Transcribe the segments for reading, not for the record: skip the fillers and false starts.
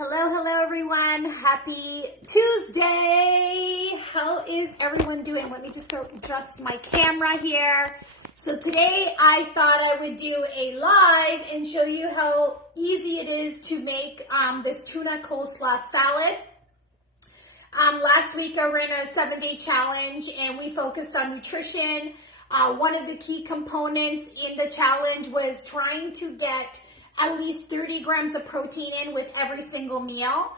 Hello everyone. Happy Tuesday. How is everyone doing? Let me just adjust my camera here. So today I thought I would do a live and show you how easy it is to make this tuna coleslaw salad. Last week I ran a 7-day challenge and we focused on nutrition. One of the key components in the challenge was trying to get at least 30 grams of protein in with every single meal.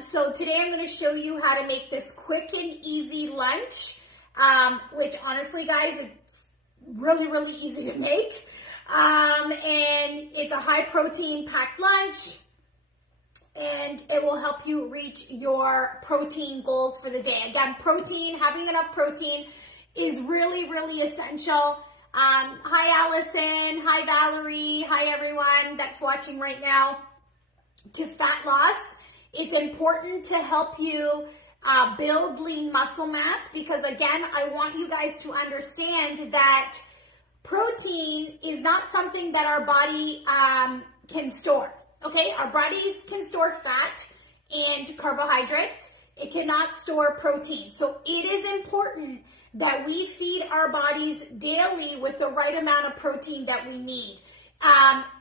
So today I'm going to show you how to make this quick and easy lunch, which honestly guys, it's really easy to make. And it's a high protein packed lunch and it will help you reach your protein goals for the day. Again, protein, having enough protein is really essential. Hi Allison, hi Valerie, hi everyone that's watching right now. To fat loss, it's important to help you build lean muscle mass because again, I want you guys to understand that protein is not something that our body can store, okay? Our bodies can store fat and carbohydrates. It cannot store protein. So it is important that we feed our bodies daily with the right amount of protein that we need.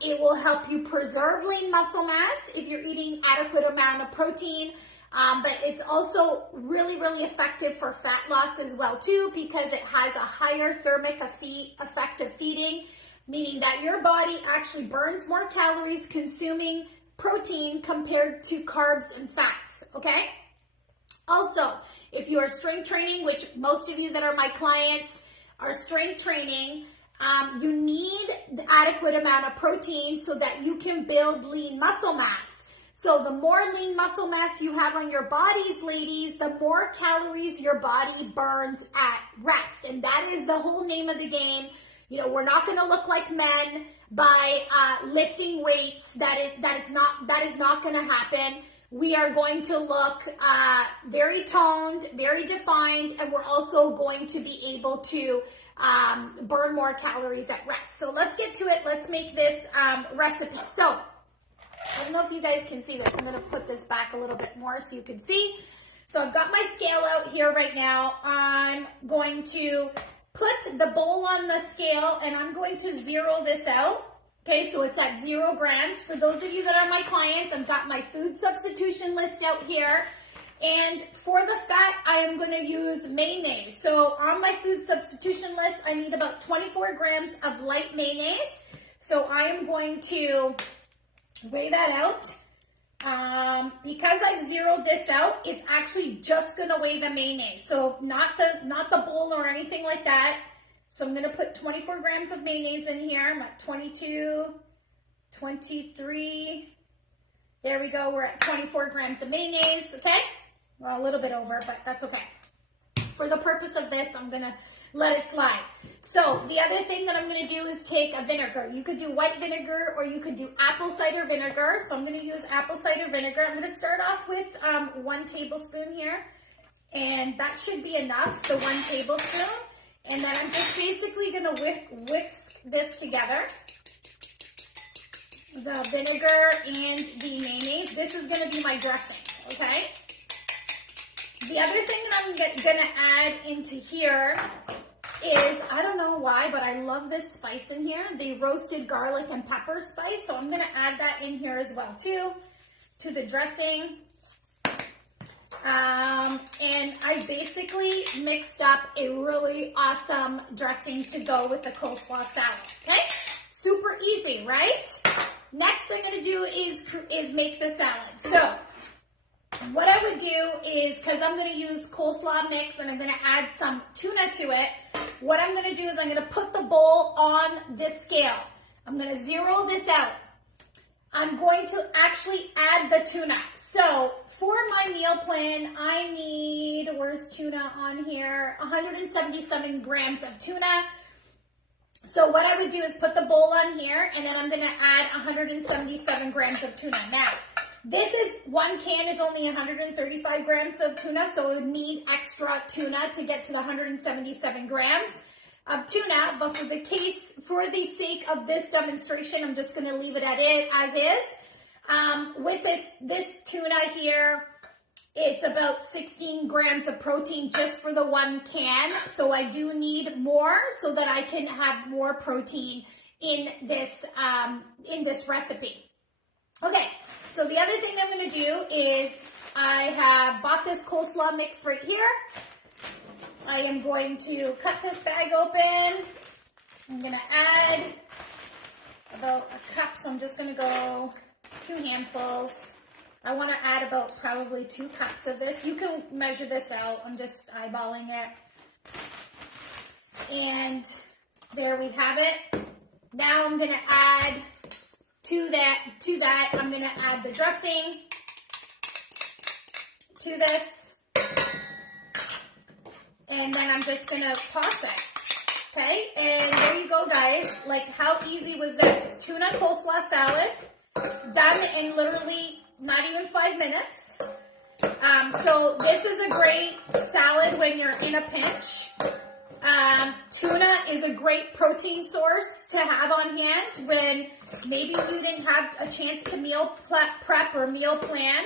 It will help you preserve lean muscle mass if you're eating adequate amount of protein, but it's also really effective for fat loss as well too because it has a higher thermic effect of feeding, meaning that your body actually burns more calories consuming protein compared to carbs and fats, okay? Also, if you are strength training, which most of you that are my clients are strength training, you need the adequate amount of protein so that you can build lean muscle mass. So the more lean muscle mass you have on your bodies, ladies, the more calories your body burns at rest. And that is the whole name of the game. You know, we're not going to look like men by lifting weights. That is not going to happen. We are going to look very toned, very defined, and we're also going to be able to burn more calories at rest. So let's get to it. Let's make this recipe. So I don't know if you guys can see this. I'm going to put this back a little bit more so you can see. So I've got my scale out here right now. I'm going to put the bowl on the scale and I'm going to zero this out. Okay, so it's at 0 grams. For those of you that are my clients, I've got my food substitution list out here. And for the fat, I am going to use mayonnaise. So on my food substitution list, I need about 24 grams of light mayonnaise. So I am going to weigh that out. Because I've zeroed this out, it's actually just going to weigh the mayonnaise. So not the bowl or anything like that. So I'm going to put 24 grams of mayonnaise in here. I'm at 22, 23. There we go. We're at 24 grams of mayonnaise, okay? We're a little bit over, but that's okay. For the purpose of this, I'm going to let it slide. So the other thing that I'm going to do is take a vinegar. You could do white vinegar or you could do apple cider vinegar. So I'm going to use apple cider vinegar. I'm going to start off with 1 tablespoon here. And that should be enough, the 1 tablespoon. And then I'm just basically going to whisk this together. The vinegar and the mayonnaise. This is going to be my dressing, okay? The other thing that I'm going to add into here is, I don't know why, but I love this spice in here. The roasted garlic and pepper spice. So I'm going to add that in here as well too, to the dressing. And I basically mixed up a really awesome dressing to go with the coleslaw salad, okay? Super easy, right? Next thing I'm going to do is make the salad. So what I would do is, because I'm going to use coleslaw mix and I'm going to add some tuna to it, what I'm going to do is I'm going to put the bowl on this scale. I'm going to zero this out. I'm going to actually add the tuna. So for my meal plan, I need, where's tuna on here? 177 grams of tuna. So what I would do is put the bowl on here and then I'm going to add 177 grams of tuna. Now, this is, 1 can is only 135 grams of tuna, so it would need extra tuna to get to the 177 grams of tuna, but for the sake of this demonstration, I'm just going to leave it at it as is. With this tuna here, it's about 16 grams of protein just for the one can. So I do need more so that I can have more protein in this recipe. Okay, so the other thing I'm going to do is I have bought this coleslaw mix right here. I am going to cut this bag open. I'm going to add about a cup, so I'm just going to go 2 handfuls. I want to add about probably 2 cups of this. You can measure this out. I'm just eyeballing it. And there we have it. Now I'm going to add to that, I'm going to add the dressing to this. And then I'm just going to toss it. Okay, and there you go, guys. Like, how easy was this? Tuna coleslaw salad, done in literally not even 5 minutes. So this is a great salad when you're in a pinch. Tuna is a great protein source to have on hand when maybe you didn't have a chance to meal prep or meal plan.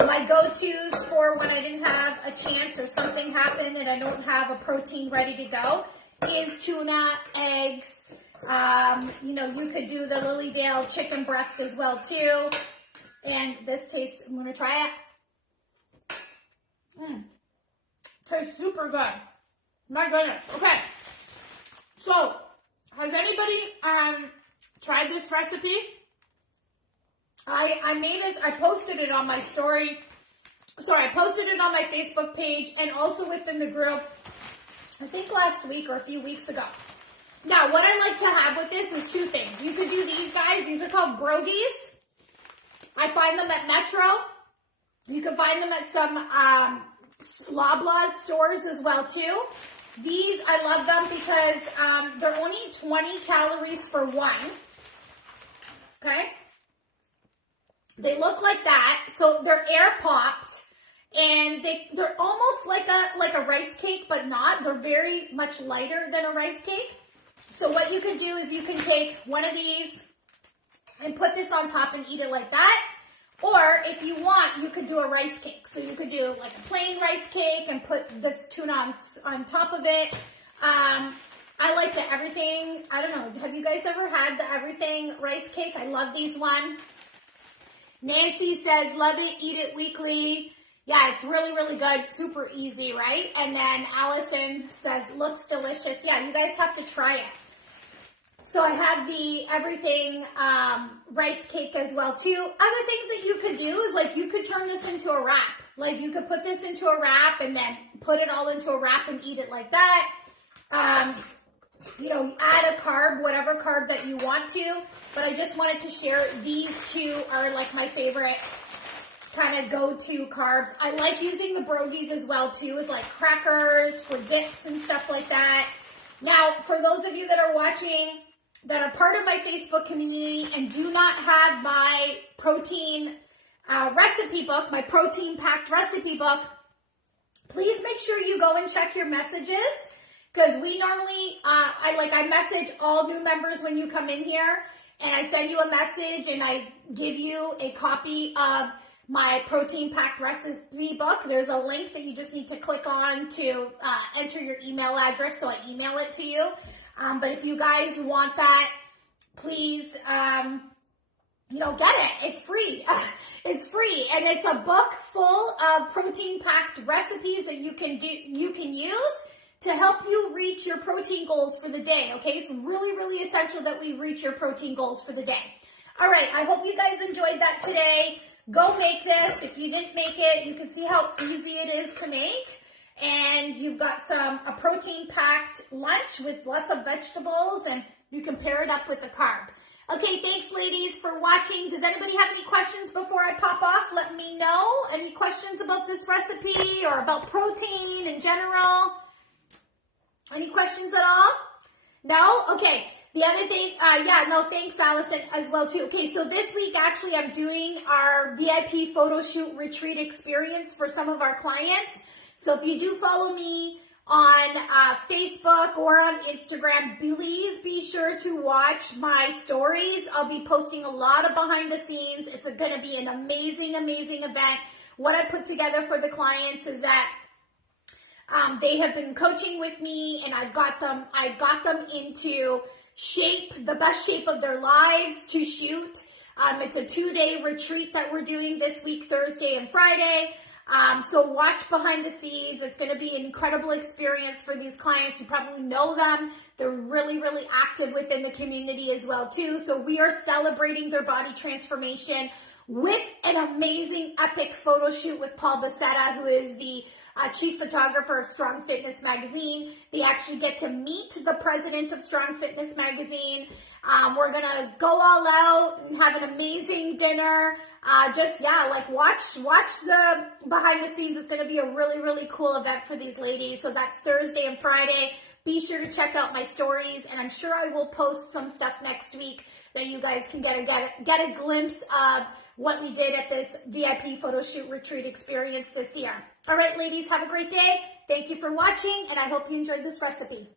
My go-tos for when I didn't have a chance or something happened and I don't have a protein ready to go is tuna, eggs. You know, you could do the Lilydale chicken breast as well too. And this tastes, I'm gonna try it. Tastes super good. My goodness. Okay. So, has anybody tried this recipe? I made this, I posted it on my story. Sorry, I posted it on my Facebook page and also within the group, I think last week or a few weeks ago. Now, what I like to have with this is 2 things. You could do these guys. These are called brogies. I find them at Metro. You can find them at some Loblaws stores as well too. These, I love them because they're only 20 calories for one. Okay? They look like that. So they're air popped. And they're almost like a rice cake, but not. They're very much lighter than a rice cake. So what you can do is you can take one of these and put this on top and eat it like that. Or if you want, you could do a rice cake. So you could do like a plain rice cake and put this tuna on top of it. I like the everything. I don't know. Have you guys ever had the everything rice cake? I love these one. Nancy says, love it, eat it weekly. Yeah, it's really, really good. Super easy, right? And then Allison says, looks delicious. Yeah, you guys have to try it. So I have the everything rice cake as well too. Other things that you could do is like you could turn this into a wrap. Like you could put this into a wrap and then put it all into a wrap and eat it like that. You know, add a carb, whatever carb that you want to. But I just wanted to share these 2 are like my favorite kind of go-to carbs. I like using the brogies as well too, as like crackers for dips and stuff like that. Now, for those of you that are watching that are part of my Facebook community and do not have my protein recipe book, my protein packed recipe book, please make sure you go and check your messages because we normally, I message all new members when you come in here and I send you a message and I give you a copy of my protein packed recipe book. There's a link that you just need to click on to enter your email address, so I email it to you. But if you guys want that, please, you know, get it. It's free. It's free, and it's a book full of protein packed recipes that you can use to help you reach your protein goals for the day. Okay, it's really, really essential that we reach your protein goals for the day. All right, I hope you guys enjoyed that today. Go make this. If you didn't make it, you can see how easy it is to make. And you've got a protein-packed lunch with lots of vegetables, and you can pair it up with the carb. Okay, thanks, ladies, for watching. Does anybody have any questions before I pop off? Let me know. Any questions about this recipe or about protein in general? Any questions at all? No? Okay. The other thing, thanks, Allison, as well, too. Okay, so this week, actually, I'm doing our VIP photo shoot retreat experience for some of our clients. So if you do follow me on Facebook or on Instagram, please be sure to watch my stories. I'll be posting a lot of behind the scenes. It's going to be an amazing, amazing event. What I put together for the clients is that they have been coaching with me, and I got them into shape, the best shape of their lives to shoot. It's a 2-day retreat that we're doing this week, Thursday and Friday. So watch behind the scenes. It's going to be an incredible experience for these clients. You probably know them. They're really, really active within the community as well too. So we are celebrating their body transformation with an amazing epic photo shoot with Paul Becerra, who is the chief photographer of Strong Fitness Magazine. They actually get to meet the president of Strong Fitness Magazine. We're going to go all out and have an amazing dinner. Watch the behind the scenes. It's going to be a really, really cool event for these ladies. So that's Thursday and Friday. Be sure to check out my stories, and I'm sure I will post some stuff next week that you guys can get a glimpse of what we did at this VIP photo shoot retreat experience this year. All right, ladies, have a great day. Thank you for watching, and I hope you enjoyed this recipe.